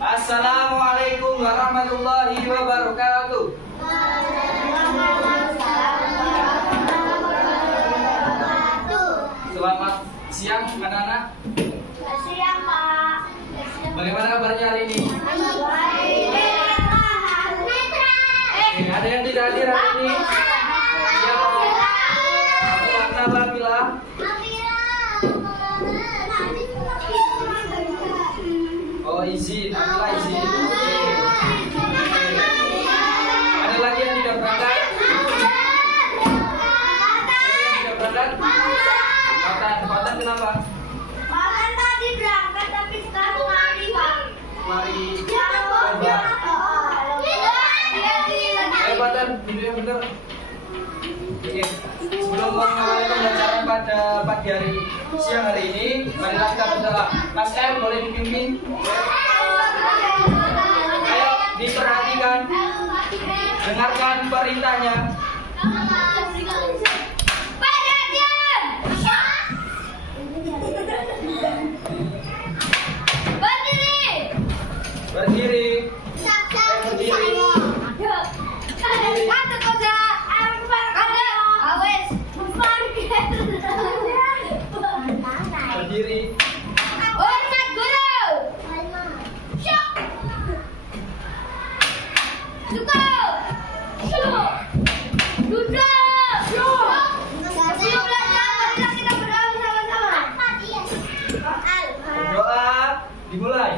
Assalamualaikum warahmatullahi wabarakatuh. Selamat siang anak-anak. Siang, Pak. Bagaimana kabarnya hari ini? Ada yang tidak hadir hari ini? Kenapa Mila? Oh izin, Mila izin. Ada lagi yang tidak berangkat? Yang tidak berangkat? Fatan kenapa? Makan tadi berangkat tapi sekarang lari, Pak. Mari Coba. Fatan, videonya bener. Oke, sebelum mengawali pembelajaran pada pagi hari siang hari ini, marilah kita berdoa. Mas M boleh dipimpin? Ayo diperhatikan, dengarkan perintahnya. Berdiri. Berdiri. Hormat guru. Cukup. Duduk. Sebelum belajar, marilah kita berdoa bersama-sama. Doa dimulai.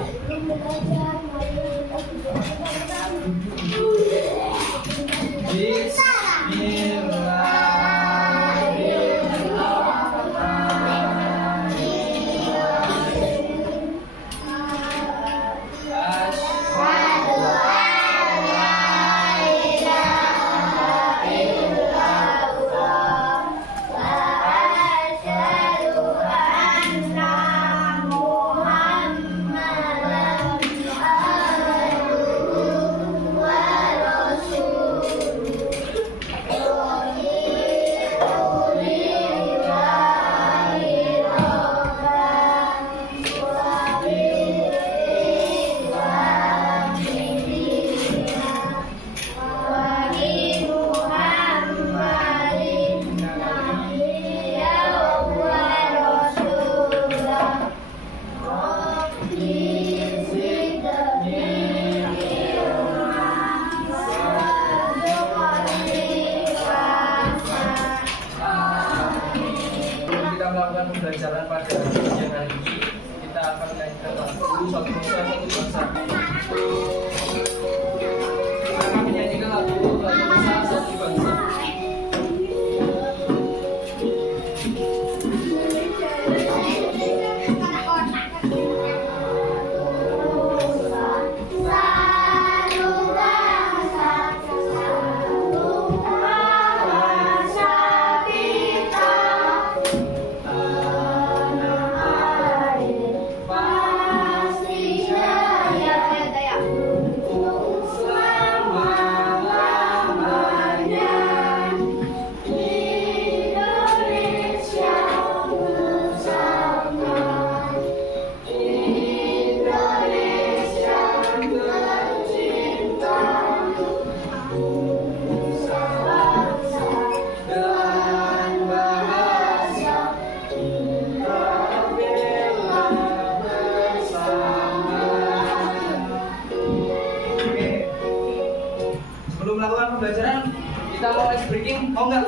Melakukan pembelajaran pada siang hari ini, kita akan menaikkan lagu Satu Nusa Satu Bangsa. Kita akan menyanyikan lagu Satu Nusa Satu Bangsa. Sebelum melakukan pembelajaran, kita mau ice breaking, mau nggak?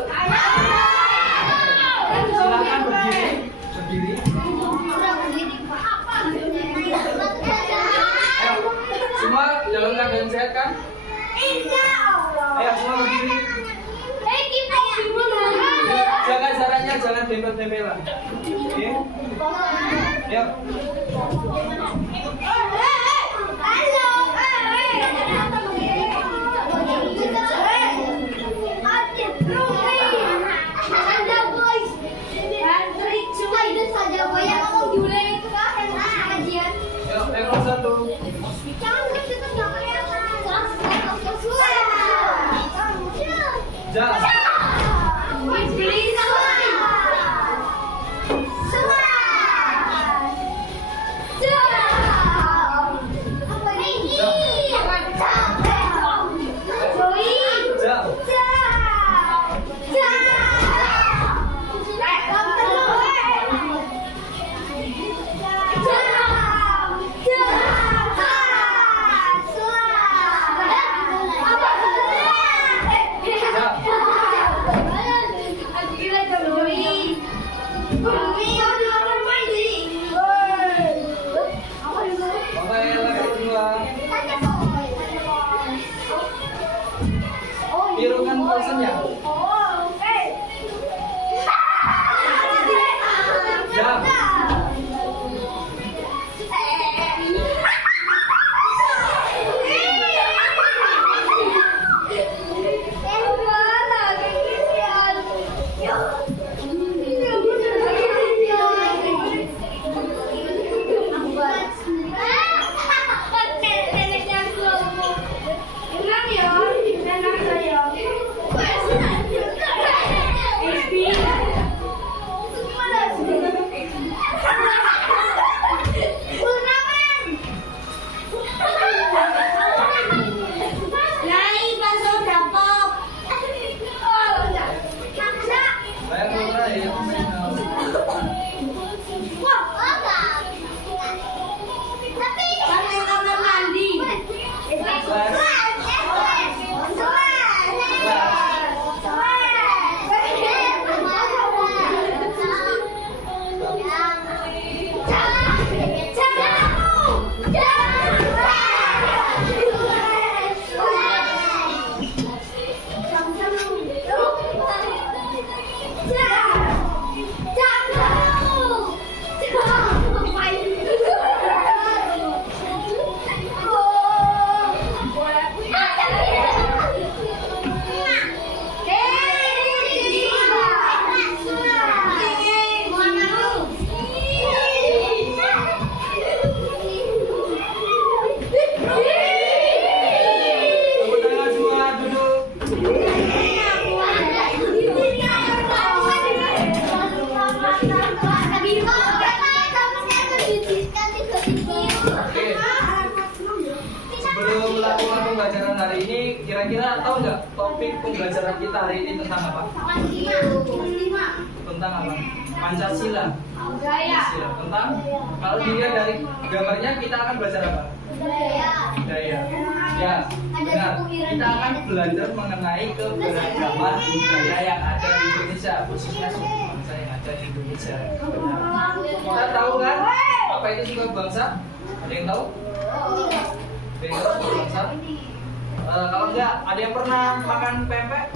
Silakan berdiri, berdiri. Ayo, semua dalam keadaan sehat kan? Ayo semua berdiri. Jaga jaraknya, jangan dempet-dempetan. Oke? Yuk. Satu. Jalan. Apa ini? Kira-kira tahu nggak topik pembelajaran kita hari ini tentang apa? Tentang apa? Pancasila. Pancasila. Tentang kalau dilihat dari gambarnya kita akan belajar apa? Budaya. Ya, benar. Kita akan belajar mengenai keberagaman budaya yang ada di Indonesia, khususnya suku bangsa yang ada di Indonesia. Benar. Kita tahu kan apa itu suku bangsa? Ada yang tahu? Ada yang tahu suku bangsa? Kalau enggak, ada yang pernah makan pempek?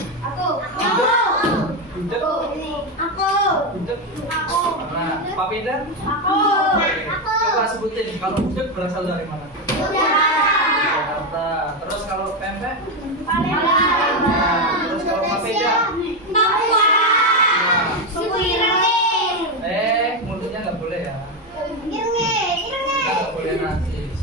Gudeg? Gudeg? Nah, Pak Pindah? Coba sebutin, kalau gudeg berasal dari mana? Jakarta. Terus kalau pempek? Terus kalau Pak Pindah? Mulutnya nggak boleh ya? Kita nggak boleh rasis.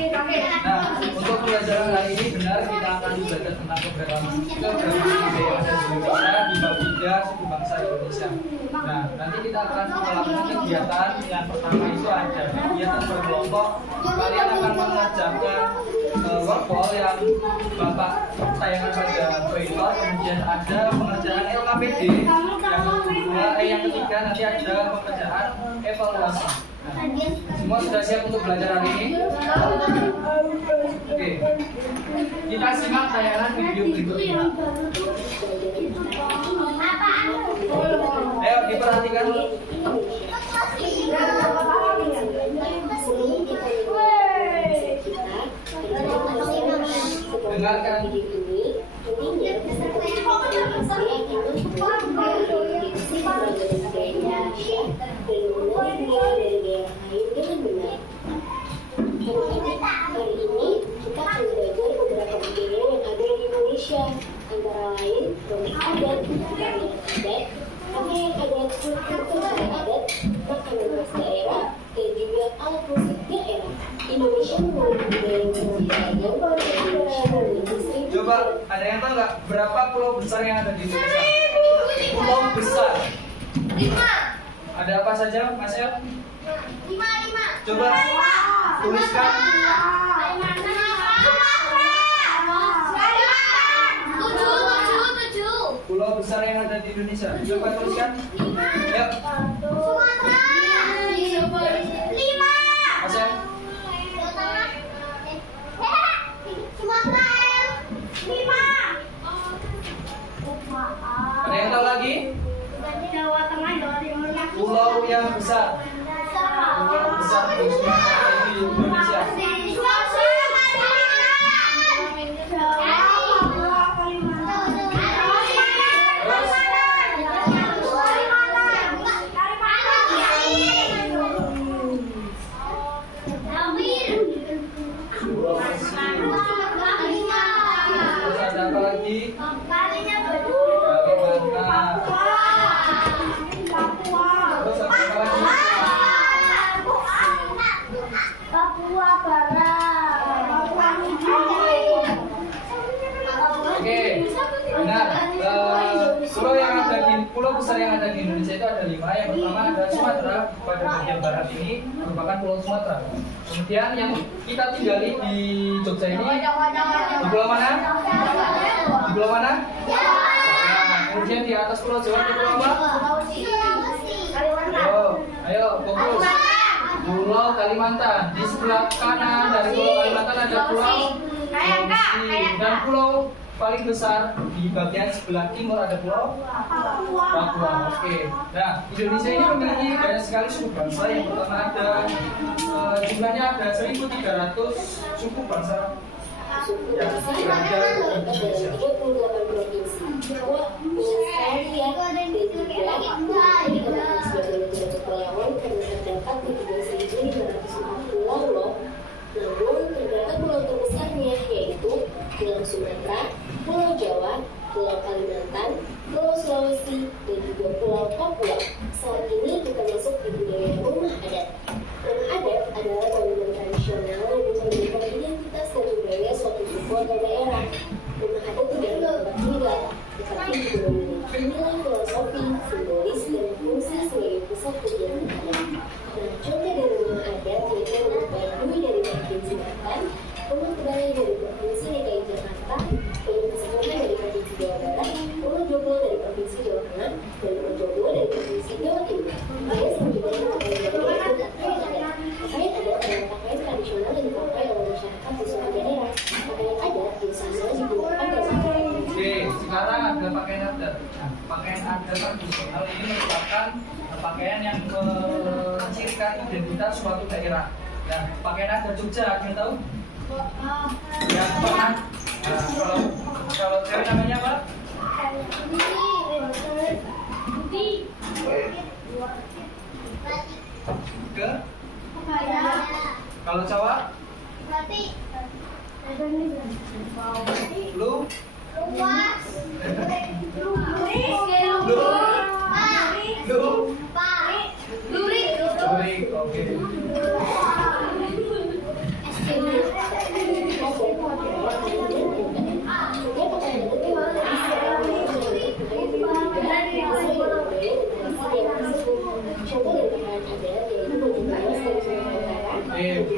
Nah, untuk pelajaran hari ini benar kita akan belajar tentang keberagaman budaya yang ada di Indonesia di bab 3 suku bangsa Indonesia. Nah, nanti kita akan melakukan kegiatan. Yang pertama itu ada kegiatan berkelompok. Kalian akan mengerjakan workball yang Bapak tayangkan pada Twitter. Kemudian ada pengerjaan LKPD. Yang ketiga nanti ada pengerjaan evaluasi. Nah, semua sudah siap untuk belajar hari ini? Oke. Kita simak tayangan video berikut ini. Ayo diperhatikan. Dengarkan. Hari ini kita akan belajar beberapa budaya yang ada di Indonesia, antara lain rumah adat, pakaian adat, kultur adat, makanan khas daerah, dan juga alat musik daerah. Indonesia memiliki budaya yang beragam. Coba ada yang tahu nggak berapa pulau besar yang ada di Indonesia? Pulau besar. 5. Ada apa saja, Mas El? 5. Coba tuliskan. Pulau besar yang ada di Indonesia. Coba tuliskan. Yuk. Mas El? Ada yang tahu lagi? Jawa Tengah, Jawa Timur. Pulau yang besar. Pulau besar di Indonesia. Terus ada apa lagi? Kalimantan. Terus ada apa lagi? Papua Barat. Oke, benar. Pulau besar yang ada di Indonesia itu ada 5. Yang pertama ada Sumatera, pada bagian barat ini merupakan Pulau Sumatera. Kemudian yang kita tinggali di Jogja ini di pulau mana? Di pulau mana? Nah, kemudian di atas Pulau Jawa di pulau apa? Ayo, fokus. Pulau Kalimantan. Di sebelah kanan dari Pulau Kalimantan ada Pulau Sulawesi dan Pulau paling besar di bagian sebelah timur ada Pulau Papua. Oke. Nah, Indonesia ini memiliki banyak sekali suku bangsa. Yang pertama ada jumlahnya ada 1.300 suku bangsa yang berada di Indonesia. 38 provinsi. Dan juga sebagai kepulauan karena terdapat di 13.504 pulau loh. Namun terdapat pulau terbesarnya yaitu Pulau Sumatera, Pulau Jawa, Pulau Kalimantan, Pulau Sulawesi, dan juga Pulau Papua. Saat ini kita masuk di budaya rumah adat. Rumah adat adalah bangunan tradisional yang mencerminkan identitas dan budaya suatu suku atau daerah. Rumah adat tidak hanya tempat tinggal, tetapi juga memiliki nilai filosofi, simbolis, dan fungsi sebagai pusat kegiatan adat. Nah, contoh dari rumah adat Balai dari Provinsi DKI Jakarta, Pemilihan Sempurna dari Provinsi Jawa Barat, Rumah Joglo dari Provinsi Jawa Tengah, dan Rumah Joglo dari Provinsi Jawa Timur. Saya selanjutnya akan pakaian adat adalah pakaian tradisional yang dipakai oleh masyarakat di suatu daerah. Pakaian adat biasanya digunakan pada saat Oke, sekarang ada pakaian adat. Nah, pakaian adat tradisional ini merupakan pakaian yang mencirikan identitas suatu daerah. Nah, pakaian adat Jogja, ada yang tahu? Ya, pernah. Nah, kalau cewek namanya apa? Ke? Kalau cowok? Lu? Lurik, oke.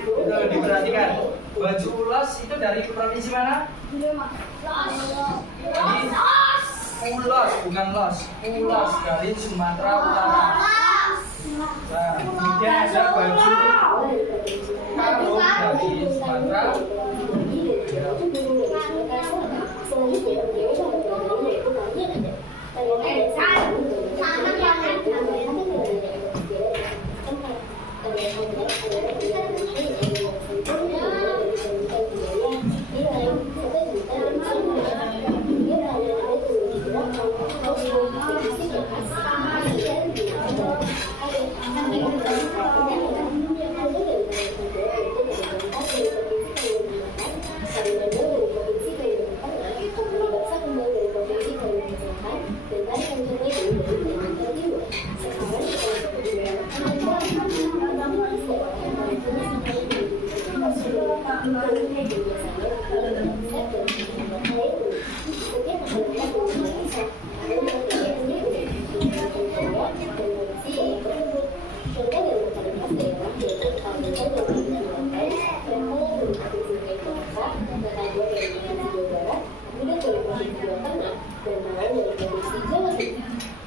Itu diperhatikan. Baju ulos itu dari provinsi mana? Ulos, bukan los. Ulos dari Sumatera Utara. Nah, kemudian ada baju karung dari Sumatera.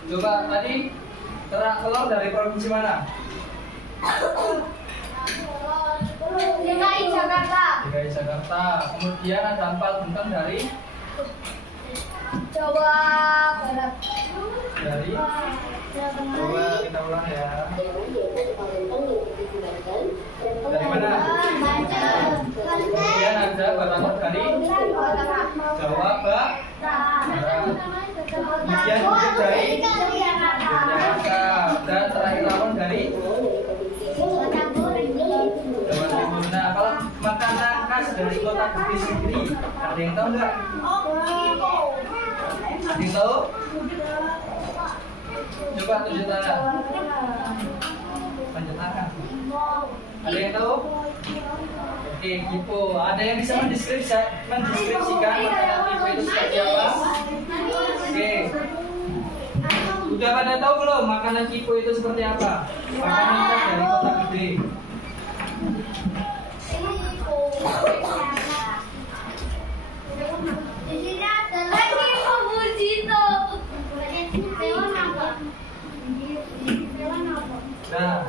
Coba tadi kerak telur dari provinsi mana? DKI Jakarta. DKI Jakarta. Kemudian ada empal bentang dari Jawa Barat. dari coba kita ulang ya. Dari mana? Kemudian ada batagor dari Jawa Barat. Kemudian bukit dari Jakarta dan terakhir rawon dari Jawa Timur. Nah, kalau makanan khas dari kota Gede sendiri, ada yang tahu nggak? Ada yang tahu? Coba tunjuk tangan. Panjat tangan. Ada yang tahu? Oke, kipo. Ada yang bisa mendeskripsikan makanan kipo itu seperti apa? Oke. Udah pada tahu belum makanan kipo itu seperti apa? Makanan khas dari kota Gede. Di sini ada lagi Mojito. Nah,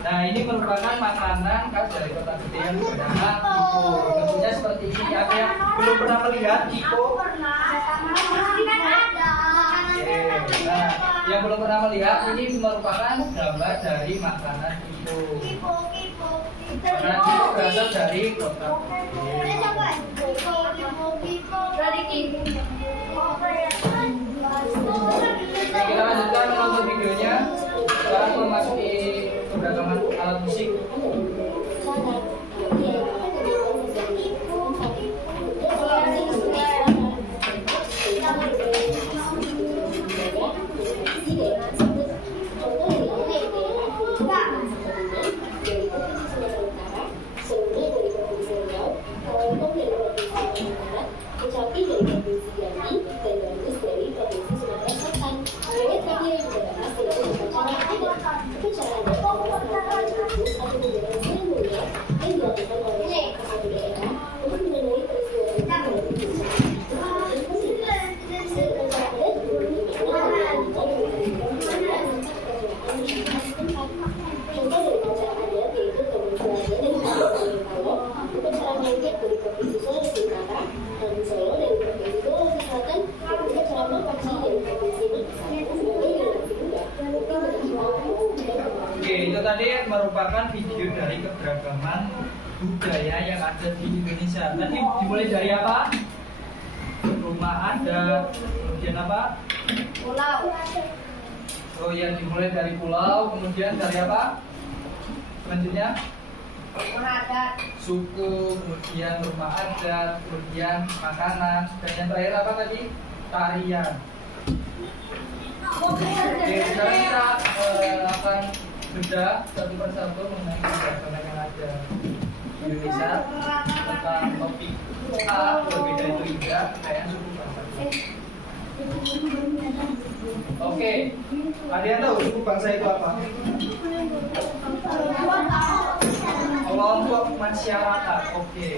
nah ini merupakan makanan khas dari kota Gede yang bernama Kipo. Bentuknya seperti ini. Ada yang belum pernah melihat Kipo? Nah, yang belum pernah melihat ini merupakan gambar dari makanan Kipo. Makanan Kipo berasal dari kota Gede. Kita lanjutkan menonton videonya. Sekarang memasuki perdagangan alat musik. Kecapi dari Provinsi merupakan video dari keberagaman budaya yang ada di Indonesia. Tadi dimulai dari apa? Rumah adat, kemudian apa? Pulau. Oh ya, dimulai dari pulau, kemudian dari apa? Selanjutnya Rumah adat. suku, kemudian rumah adat, kemudian makanan, dan yang terakhir apa tadi? Tarian. Oke, sekarang kita akan bedah satu persatu mengenai keberagaman yang ada di Indonesia tentang topik A, berbeda itu indah, kekayaan suku bangsa. Oke, ada yang tahu suku bangsa itu apa? Kelompok masyarakat, oke,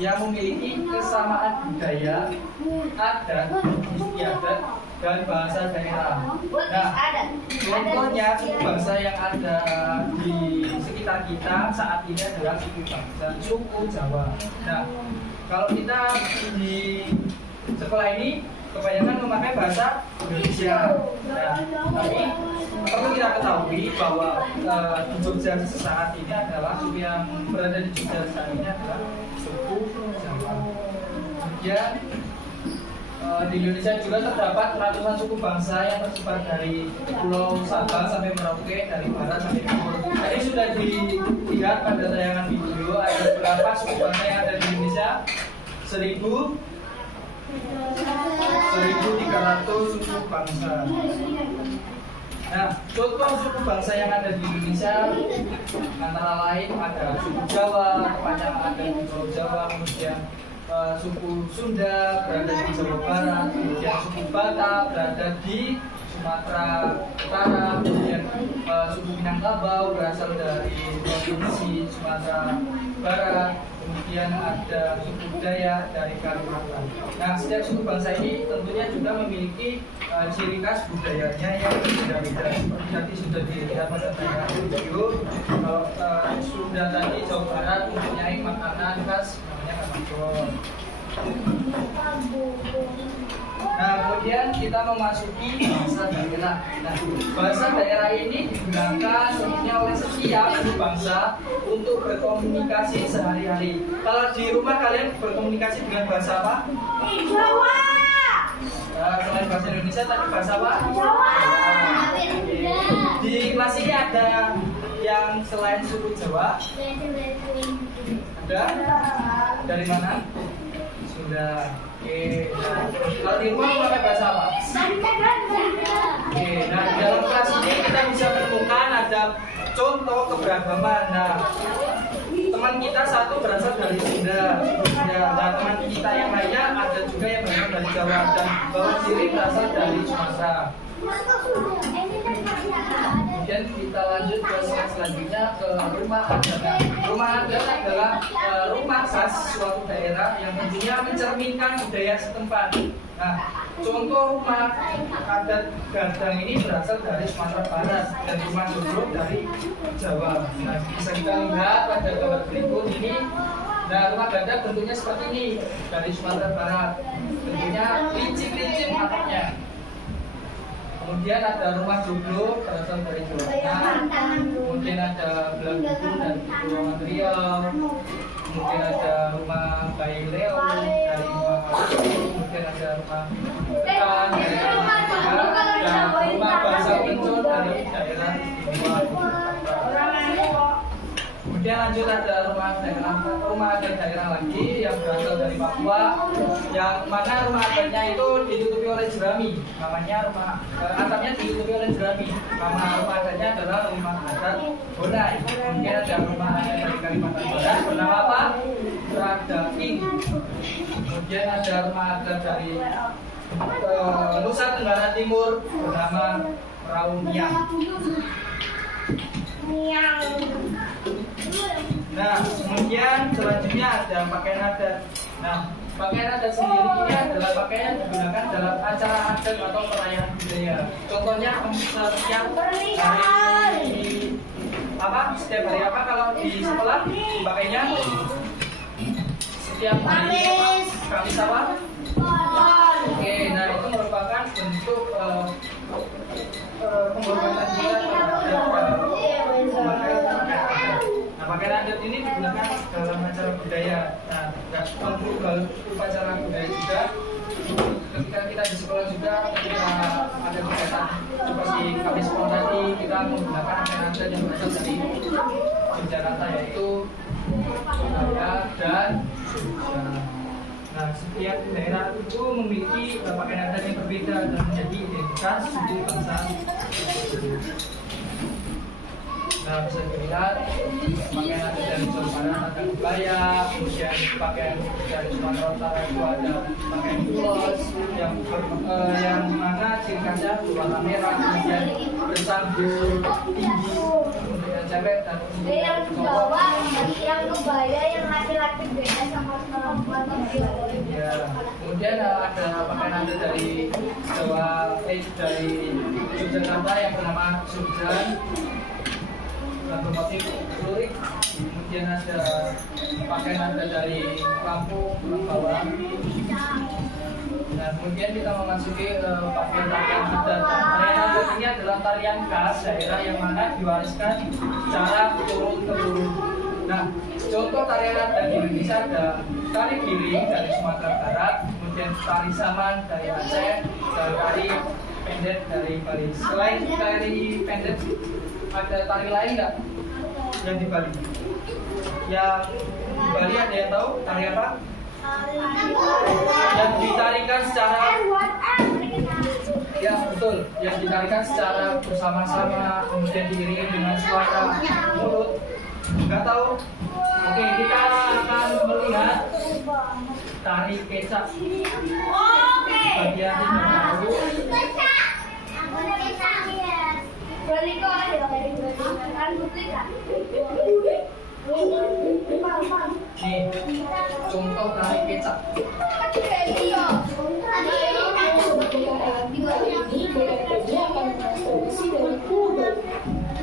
yang memiliki kesamaan budaya, adat, istiadat, dan bahasa daerah. Nah, contohnya suku bangsa yang ada di sekitar kita saat ini adalah suku bangsa suku Jawa. Nah, kalau kita di sekolah ini kebanyakan memakai bahasa Indonesia. Nah, tapi perlu kita ketahui bahwa di Jogja saat ini adalah suku yang berada di Jogja saat ini adalah suku Jawa. Kemudian di Indonesia juga terdapat ratusan suku bangsa yang tersebar dari Pulau Sabang sampai Merauke, dari barat sampai timur. Tadi sudah dilihat pada tayangan video ada berapa suku bangsa yang ada di Indonesia? 1.300 suku bangsa. Nah, contoh suku bangsa yang ada di Indonesia antara lain ada suku Jawa, kepanjangan ada di Pulau Jawa, kemudian suku Sunda berada di Jawa Barat, kemudian suku Batak berada di Sumatera Utara, kemudian suku Minangkabau berasal dari provinsi Sumatera Barat, kemudian ada suku Dayak dari Kalimantan. Nah, setiap suku bangsa ini tentunya juga memiliki ciri khas budayanya yang berbeda-beda. Seperti tadi sudah dilihat pada tayangan video, kalau Sunda tadi Jawa Barat mempunyai makanan khas namanya kamagon. Nah, kemudian kita memasuki bahasa daerah. Nah, bahasa daerah ini digunakan tentunya oleh setiap suku bangsa untuk berkomunikasi sehari-hari. Kalau di rumah kalian berkomunikasi dengan bahasa apa? Jawa. Selain bahasa Indonesia tadi bahasa apa? Jawa. Di kelas ini ada yang selain suku Jawa? Ada? Dari mana? Sudah. Oke. Nah, kalau di rumah pakai bahasa apa? Oke. Nah, di dalam kelas ini kita bisa menemukan ada contoh keberagaman. Nah, teman kita satu berasal dari Sunda. Ya, nah, teman kita yang lainnya ada juga yang berasal dari Jawa dan bawa diri berasal dari Sumatera. Kemudian kita lanjut ke slide selanjutnya ke rumah adat. Rumah adat adalah rumah khas suatu daerah yang tentunya mencerminkan budaya setempat. Nah, contoh rumah adat Gadang ini berasal dari Sumatera Barat dan rumah Joglo dari Jawa. Nah, bisa kita lihat pada gambar berikut ini. Nah, rumah Gadang bentuknya seperti ini dari Sumatera Barat. Bentuknya lincip-lincip atapnya. Kemudian ada rumah Joglo berasal dari Jawa Tengah. Kemudian ada Belanggung dari Kepulauan Riau. Kemudian ada rumah Bayi Leo dari rumah. Kemudian ada rumah Ketan dari Kalimantan dan rumah Bangsa Pencur dari daerah Istimewa Yogyakarta. Kemudian lanjut ada rumah adat daerah lagi yang berasal dari Papua, yang mana rumah adatnya itu ditutupi oleh jerami, namanya atapnya ditutupi oleh jerami. Nama rumah adatnya adalah rumah adat Bonai. Kemudian ada rumah adat dari Kalimantan Barat bernama apa? Radaking. Kemudian ada rumah adat dari Nusa Tenggara Timur bernama Rauniang. Nah, kemudian selanjutnya ada pakaian adat. Nah, pakaian adat sendiri ini adalah pakaian yang digunakan dalam acara adat atau perayaan budaya. Contohnya setiap hari setiap hari apa kalau di sekolah pakainya setiap hari Kamis apa? Oke, nah itu merupakan bentuk penghormatan kita terhadap pakaian adat ini digunakan dalam acara budaya. Nah, untuk upacara budaya juga, ketika kita di sekolah juga, ketika ada kegiatan seperti kami sekolah tadi, kita menggunakan pakaian adat yang berasal dari Yogyakarta, yaitu budaya dan nah, setiap daerah itu memiliki pakaian adat yang berbeda dan menjadi identitas suku bangsa. Nah, bisa dilihat pakaian adat dari Jawa Barat ada kebaya, kemudian pakaian dari Sumatera Utara itu ada pakaian ulos yang mana ciri khasnya warna merah, kemudian bersambut tinggi, kemudian cewek dan Yang Jawa, yang kebaya, yang laki-laki beda sama perempuan. ya. Kemudian ada pakaian adat dari Jawa, dari Yogyakarta yang bernama Surjan dan bermotif lurik. Kemudian ada pakaian adat dari Lampung, Bawang. Nah, kemudian kita memasuki pakaian tarian adat. Tarian adat ini adalah tarian khas daerah yang mana diwariskan secara turun-temurun. Nah, contoh tarian adat di Indonesia ada tari piring dari Sumatera Barat, kemudian tari saman dari Aceh, dan tari pendet dari Bali. Selain tari pendet, ada tari lain nggak yang di Bali? Yang di Bali ada yang tahu tari apa? Yang ditarikan secara ya betul, yang ditarikan secara bersama-sama, kemudian diiringi dengan suara mulut. Nggak tahu? Oke, kita akan melihat tari kecak. Bagi yang tidak tahu, nih contoh tari kecak. Ini bekerja akan transformasi dari pulau Bali.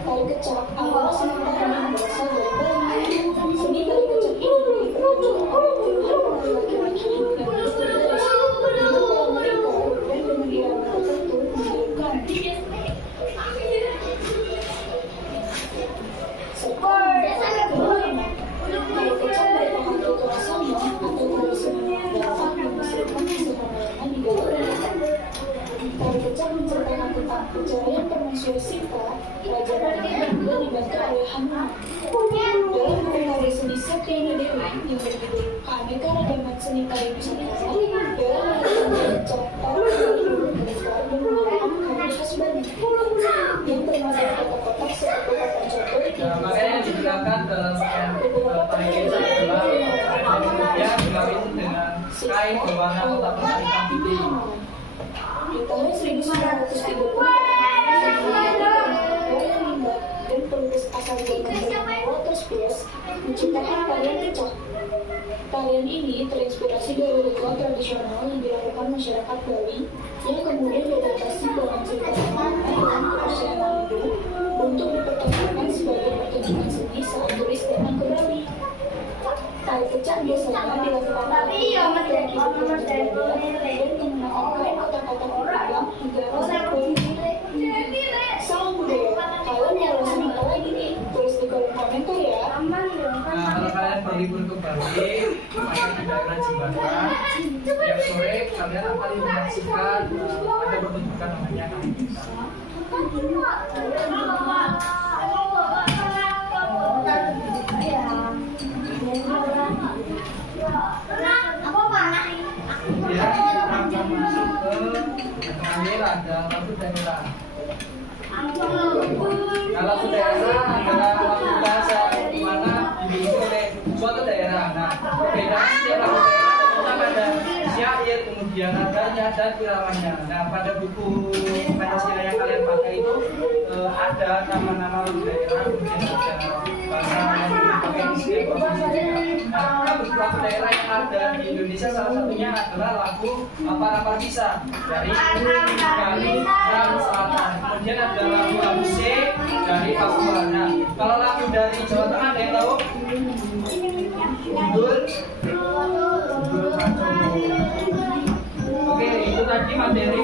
Tari kecak adalah seni tari yang berasal dari Bali. Seni tari kecak ini diperuntukkan oleh puluhan orang laki-laki dan istri dari seluruh mereka dan dengan irama tertentu menunjukkan serta tari kecak merupakan ritual sama atau tradisional yang dapat menghasilkan kesederhanaan di dalam. Tari kecak menceritakan tentang pencarian permaisuri Sita, raja Bali yang dibantu oleh Hanuman. Dalam buku tari seni Satyana Dewi yang berjudul Keanekaragaman Seni Tari Nusantara, dalam tari kecak para penari berperan menggunakan kain khas Bali yang termasuk kotak-kotak seperti papan contoh. Nah, makanya yang digunakan dalam pakaian tari kecak adalah yang dilapisi dengan kain berwarna kotak-kotak hitam putih. Di tahun 1930, dan pelukis asal Jerman Walter Spies menciptakan tarian kecak. Tarian ini terinspirasi dari ritual tradisional yang dilakukan masyarakat Bali yang kemudian diadaptasi dalam cerita Ramayana dan kepercayaan Hindu untuk dipertontonkan sebagai pertunjukan seni saat turis datang ke Bali. Tari kecak biasanya dilakukan oleh laki-laki berkelanjutan dan menggunakan kain kotak-kotak berlubang hingga rasa salam budaya. Kalian mau langsung apa lagi nih? Tulis di kolom komentar ya. Nah, kalau kalian berlibur ke Bali, main di daerah Jembatan, tiap sore kalian akan menyaksikan ada pertunjukan namanya tari kecak. Kemudian kita akan masuk ke terakhir ada lagu daerah. Nah, lagu daerah adalah lagu bahasa di mana dimiliki oleh suatu daerah. Nah, perbedaan setiap lagu daerah tetap ada syair, kemudian nadanya dan iramanya. Nah, pada buku Pancasila yang kalian pakai itu ada nama-nama lagu daerah, kemudian ada bahasa yang dipakai di setiap provinsi. Nah, lagu daerah yang ada di Indonesia salah satunya adalah lagu Apa-apa Bisa dari Bali dan Selatan. Kemudian ada lagu C dari Papua. Nah, kalau lagu dari Jawa Tengah ada yang tahu? Gundul Oke, itu tadi materi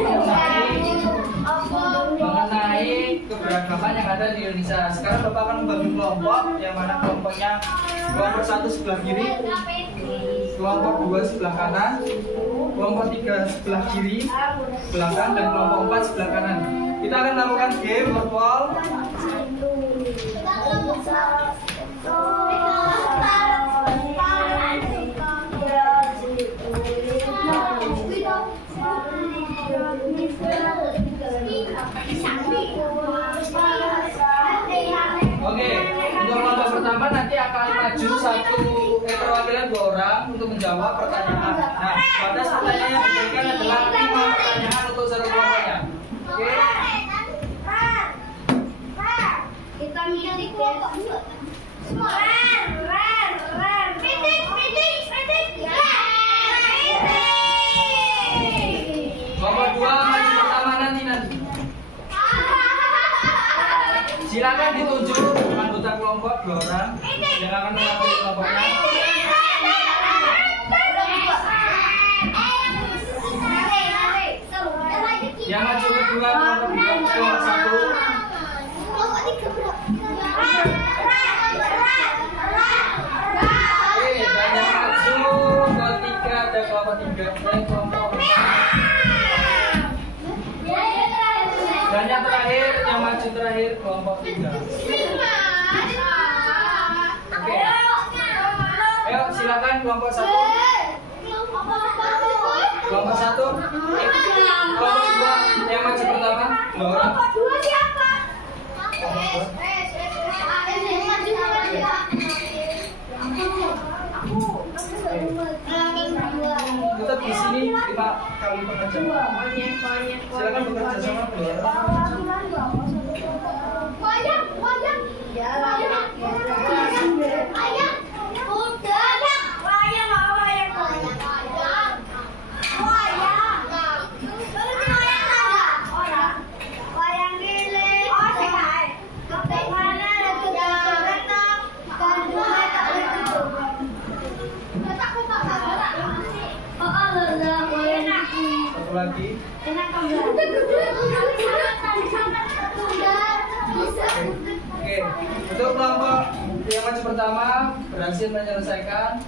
mengenai keberadaan keberagaman yang ada di Indonesia. Sekarang Bapak akan membagi kelompok, yang mana kelompoknya kelompok 1 sebelah kiri, kelompok 2 sebelah kanan, kelompok 3 sebelah kiri, belakang, dan kelompok 4 sebelah kanan. Kita akan melakukan game virtual. Oke, untuk kelompok pertama nanti akan maju perwakilan 2 orang untuk menjawab pertanyaan. Nah, pada pertanyaan yang diberikan adalah 5 pertanyaan untuk satu kelompoknya. Oke. Kita milih kelompok Kelompok 2 maju pertama nanti. Silakan ditunjuk anggota kelompok 2 orang yang akan mengawali kelompoknya. Yang maju kedua kelompok 1. Oke, dan yang maju ketiga ada kelompok 3 dan kelompok 4. Dan yang terakhir, yang maju terakhir kelompok 3. Oke. Ayo silakan kelompok 1. Kelompok 1. Kelompok 2 yang maju pertama 2 orang. Tetap di sini 5 kali pengerjaan. Silakan bekerja sama 2 orang. Satu lagi. Oke, untuk kelompok yang maju pertama berhasil menyelesaikan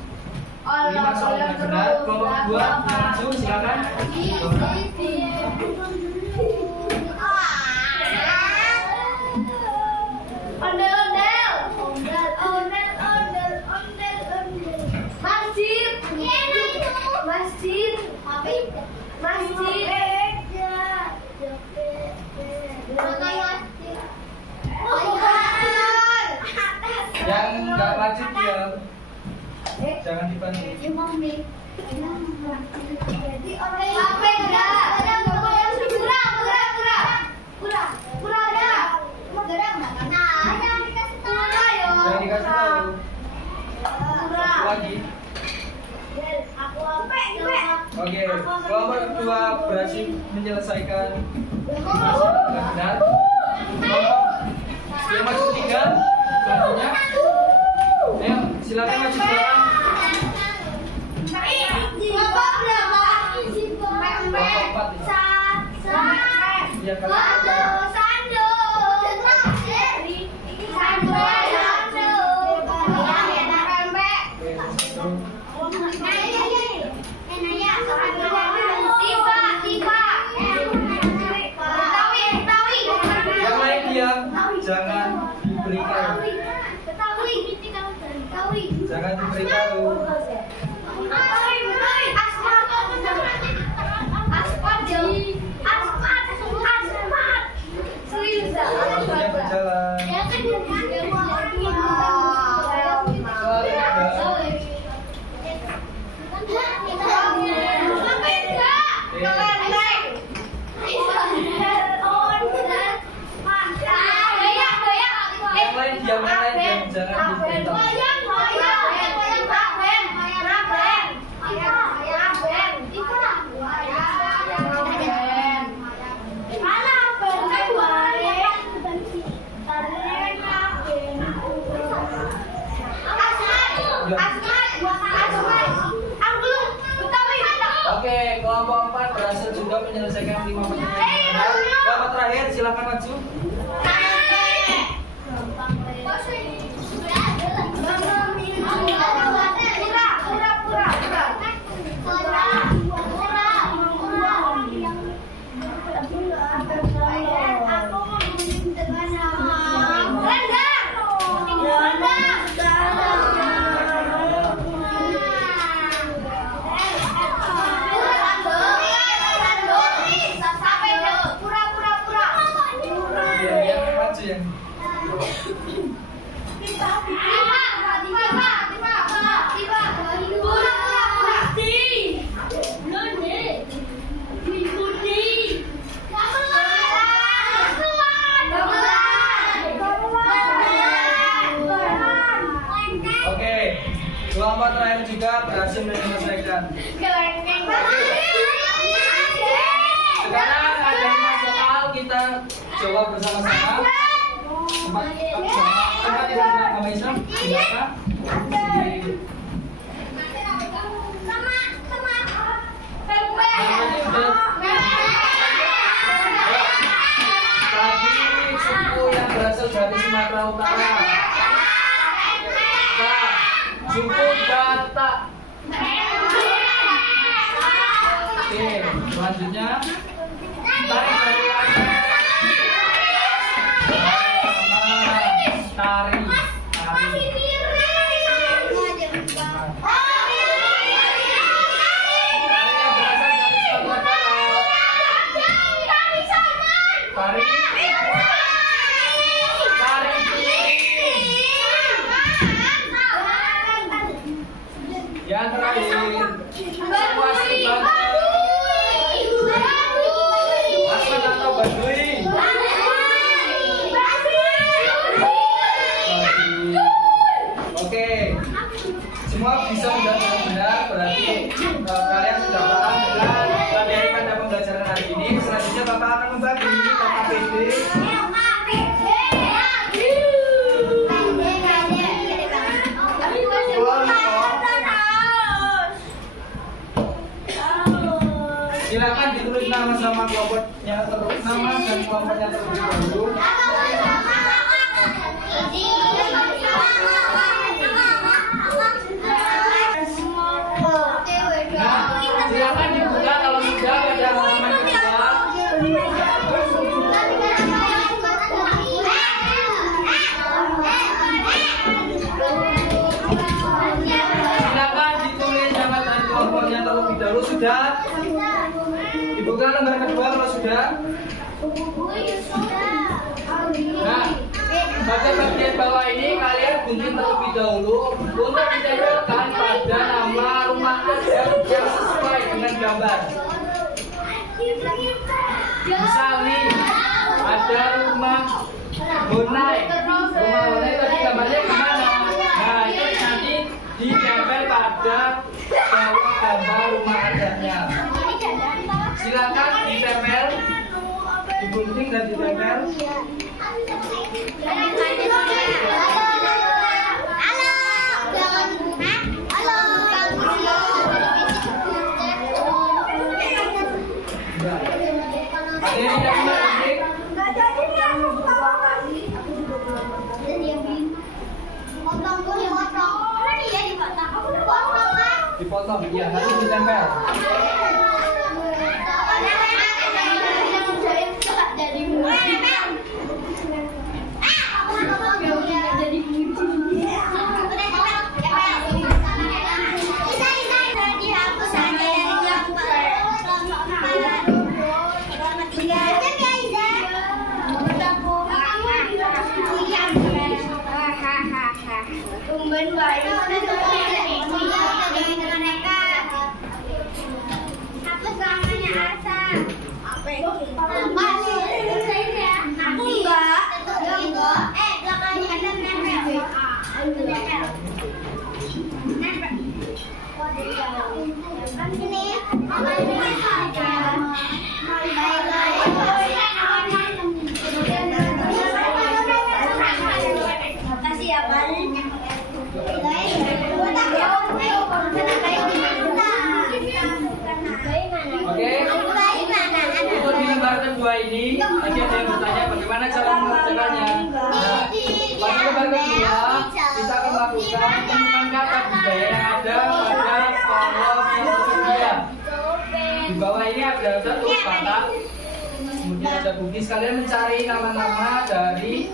5 soal yang benar. Kelompok kedua yang maju silakan. Yang nggak maju diam, jangan dibantu. Jangan dikasih tahu. Satu lagi. Oke, kelompok kedua berhasil menyelesaikan benar. Kelompok yang maju ketiga, selanjutnya. Ayo, silakan maju ke belakang. Ya, yang lain diam, jangan diberitahu. Jangan diberitahu. Waktunya berjalan. Yang lain diam, jangan diberitahu. Oke, kelompok 4 berhasil juga menyelesaikan 5 pertanyaan. Kelompok terakhir silakan maju. yang Oke, kelompok terakhir juga berhasil menyelesaikan. Sekarang ada 5 soal kita jawab bersama-sama. Tempat di mana Mama Islam? Di apa? Tadi suku yang berasal dari Sumatera Utara. Suku Batak. Oke, selanjutnya tarik dari Aceh. Tari. Yang terakhir, Wasi Asman atau Baduy. Oke, semua bisa menjawab benar, berarti kalian sudah paham dengan materi pada pembelajaran hari ini. Selanjutnya Bapak akan membagi KKPD. Silakan ditulis nama sama kelompoknya terus, nama dan kelompoknya terlebih dahulu. Nah, silakan dibuka kalau sudah pada halaman kedua. Silakan ditulis nama dan kelompoknya terlebih dahulu. Sudah? Dibuka lembar kedua kalau sudah. Nah, pada bagian bawah ini kalian gunting terlebih dahulu untuk ditempelkan pada nama rumah adat yang sesuai dengan gambar. Misal nih, ada rumah Bonai. Rumah Bonai tadi gambarnya gimana? Nah, itu nanti ditempel pada bawah gambar rumah adatnya. Silakan ditempel, digunting dan ditempel. Ada yang tidak gunting? Dipotong, iya, nanti ditempel. Untuk di lembar kedua ini, tadi ada yang bertanya bagaimana cara mengerjakannya. Nah, pada lembar kedua kita akan lakukan temukan kata budaya yang ada pada kolom yang tersedia. Di bawah ini ada tulis kata, kemudian ada bukis. Kalian mencari nama-nama dari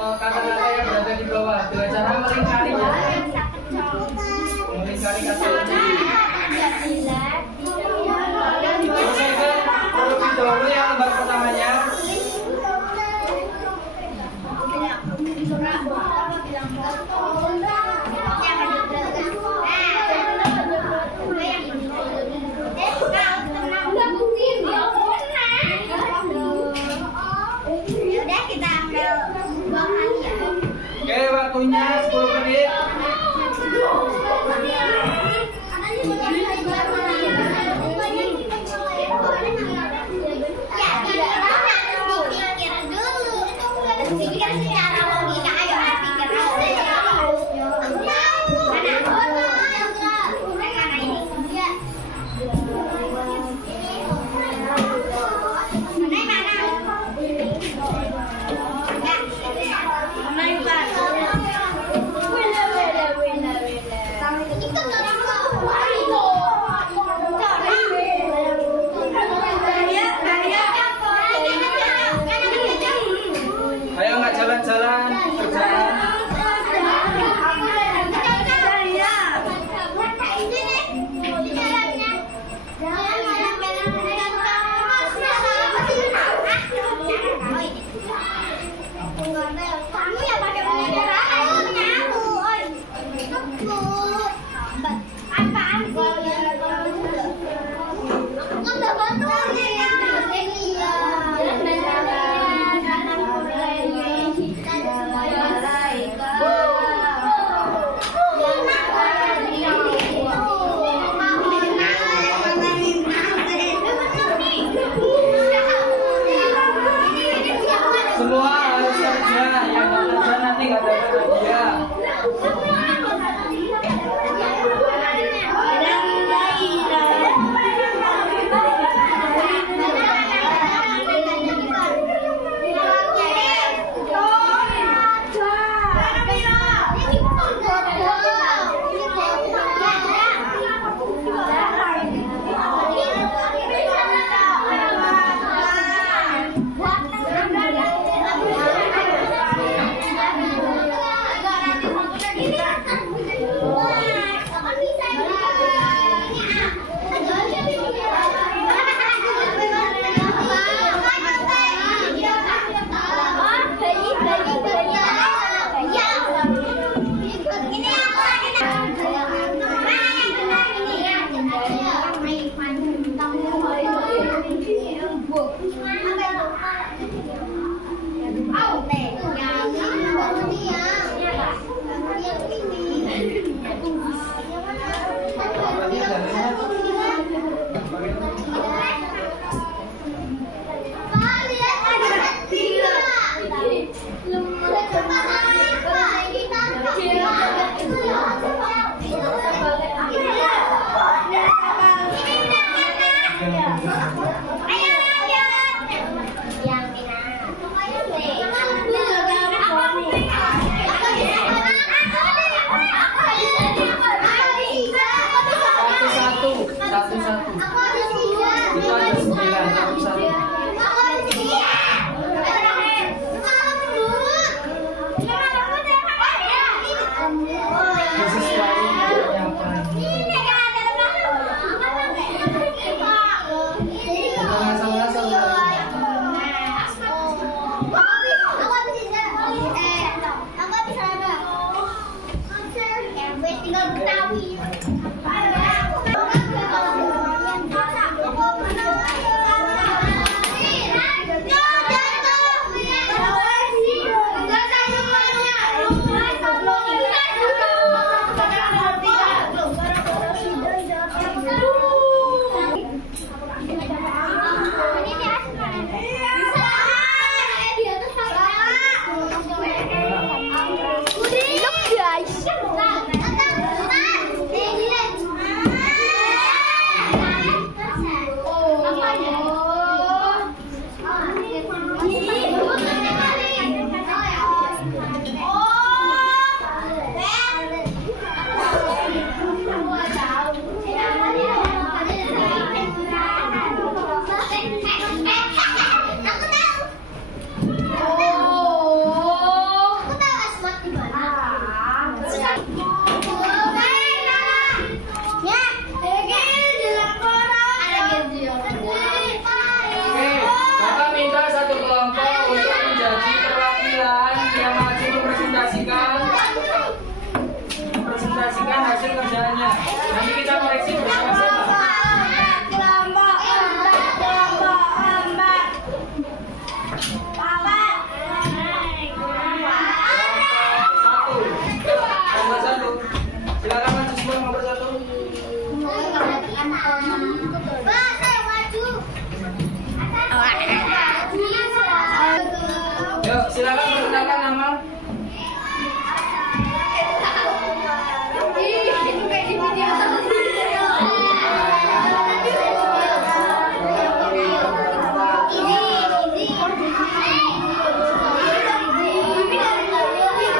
kata-kata yang berada di bawah dengan cara melingkari ya. Melingkari kata ini. Terlebih dahulu yang lembar pertamanya waktunya 10 menit. Ayo nggak jalan-jalan, berjalan. Kamu ya pakai bendera, ayo nyamu, oi. Apaan sih? Udah betul ya. Semua harus kerja, yang nggak kerja nanti nggak dapat hadiah. Ayo lanjut. Ayo, silakan perkenalkan nama.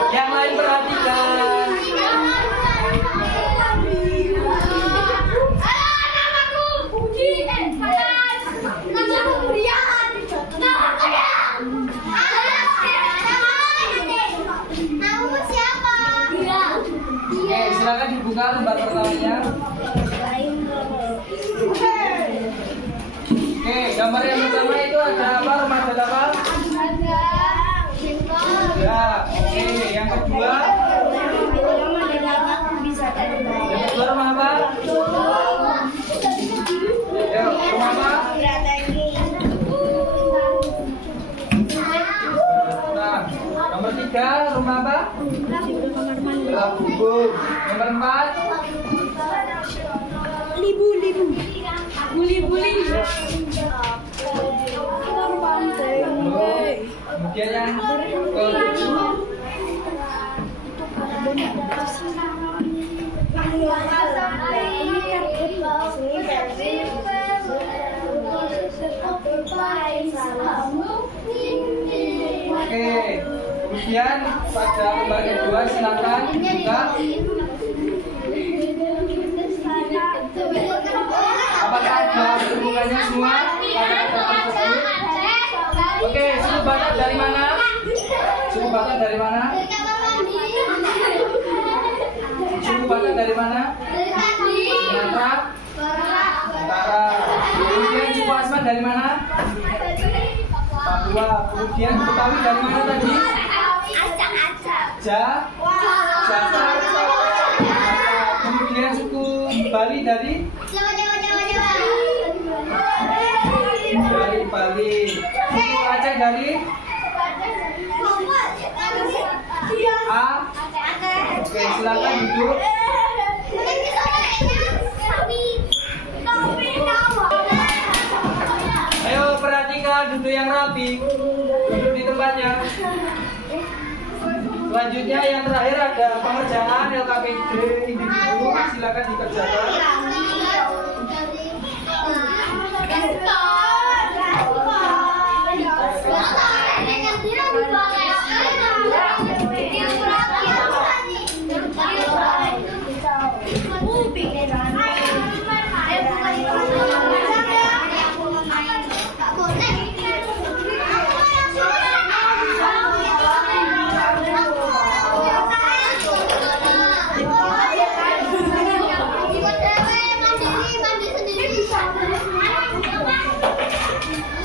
Yang lain perhatikan. Oke, silakan dibuka lembar pertamanya. Oke, gambar yang pertama itu ada apa? Remaja apa? Ya, oke. Yang kedua rumah apa? Ya, rumah apa? Nah, nomor 3 rumah apa? Labubu. Nomor 4 Buli. kemudian yang ke-7 Oke, kemudian pada lembar kedua silakan buka. Apakah ada hubungannya semua? Oke, suhu batas dari mana? Suhu batas dari mana? Suhu batas dari mana? Sumatera Utara. Kemudian suku Asmat dari mana? Papua. Kemudian Betawi dari mana tadi? Jakarta. Kemudian suku Bali dari Bali. Suku Aceh dari A. Oke, silakan duduk. Ayo perhatikan, duduk yang rapi, duduk di tempatnya. Selanjutnya yang terakhir ada pengerjaan LKPD individu, silakan dikerjakan.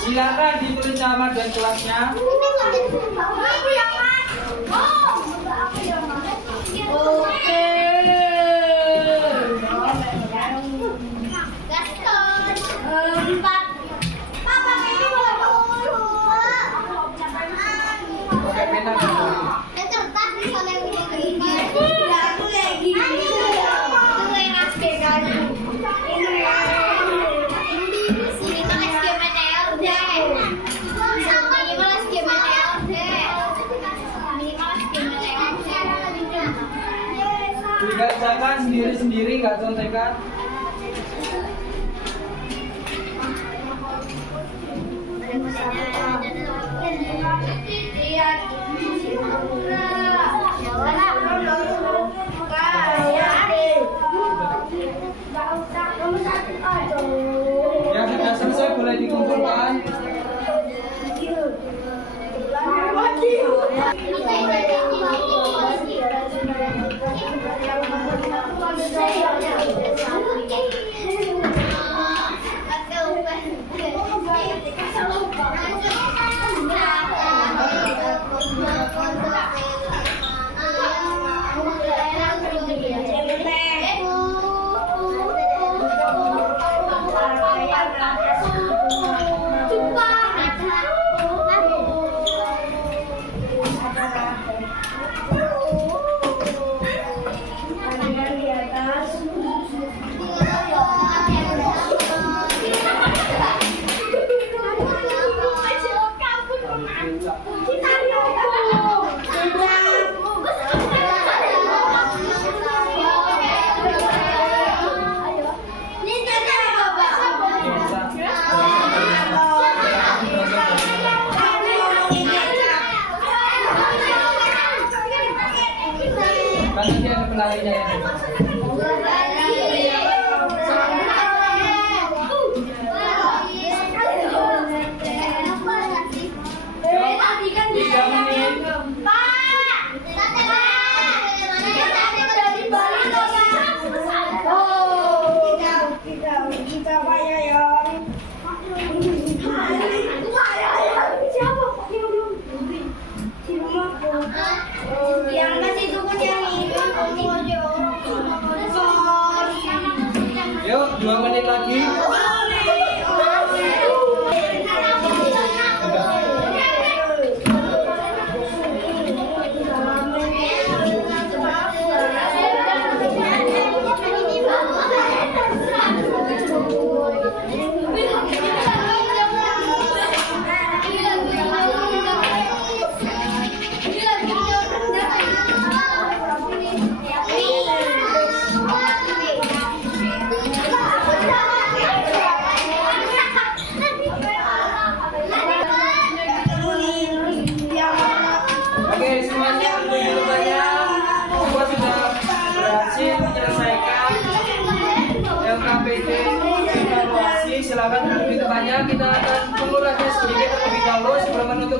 Silakan ditulis nama dan kelasnya. Oke, pena dulu. Dikerjakan sendiri-sendiri, nggak contekan. Yang sudah selesai boleh dikumpulkan.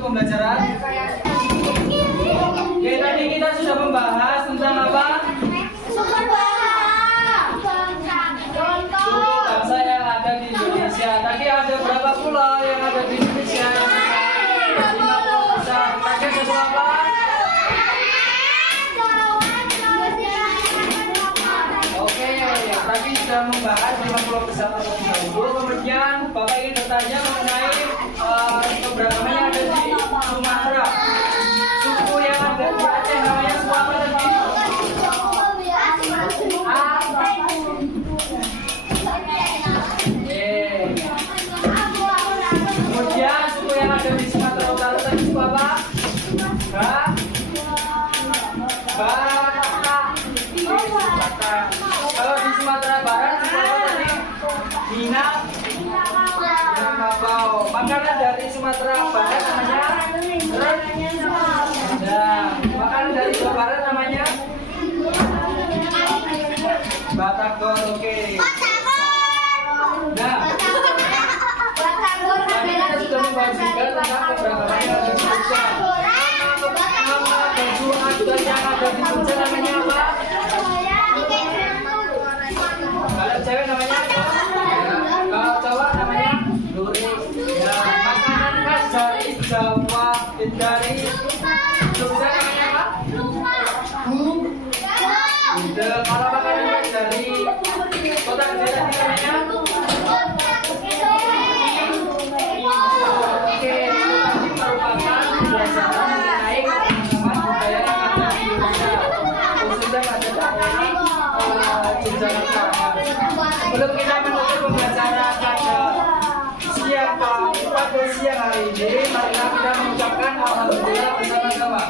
pembelajaran? Oke, tadi kita sudah membahas tentang apa? Suku Bangsa yang ada di Indonesia. Tadi ada berapa pulau yang ada di Indonesia? 50 besar. Tadi ada berapa? Oke, tadi sudah membahas 50 besar terlebih dahulu. Kemudian Bapak ingin bertanya mengenai keberagaman yang ada di Sumatera. Suku yang ada di Aceh namanya suku apa tadi? Kemudian suku yang ada di Sumatera Utara tadi suku apa? Batak. Kalau di Sumatera Barat suku apa tadi? Minangkabau. Makanan dari Sumatera Barat namanya? Nah, makanan dari Jawa Barat namanya? Batagor. Oke. Nah, tadi kita sudah membahas juga tentang keberagaman yang ada di Jogja. Nama baju adat yang ada di Jogja namanya apa? Kalau cewek namanya apa? Kalau cowok namanya lurik. Ya, makanan khas dari Jawa dari Jogja namanya apa? Kalau makanan khas dari kota gede tadi namanya? Oke, ini merupakan pembelajaran mengenai keberagaman budaya yang ada di Indonesia, khususnya pada daerah Yogyakarta. Sebelum kita menutup pembelajaran pada siang hari ini, marilah kita mengucapkan alhamdulillah bersama-sama.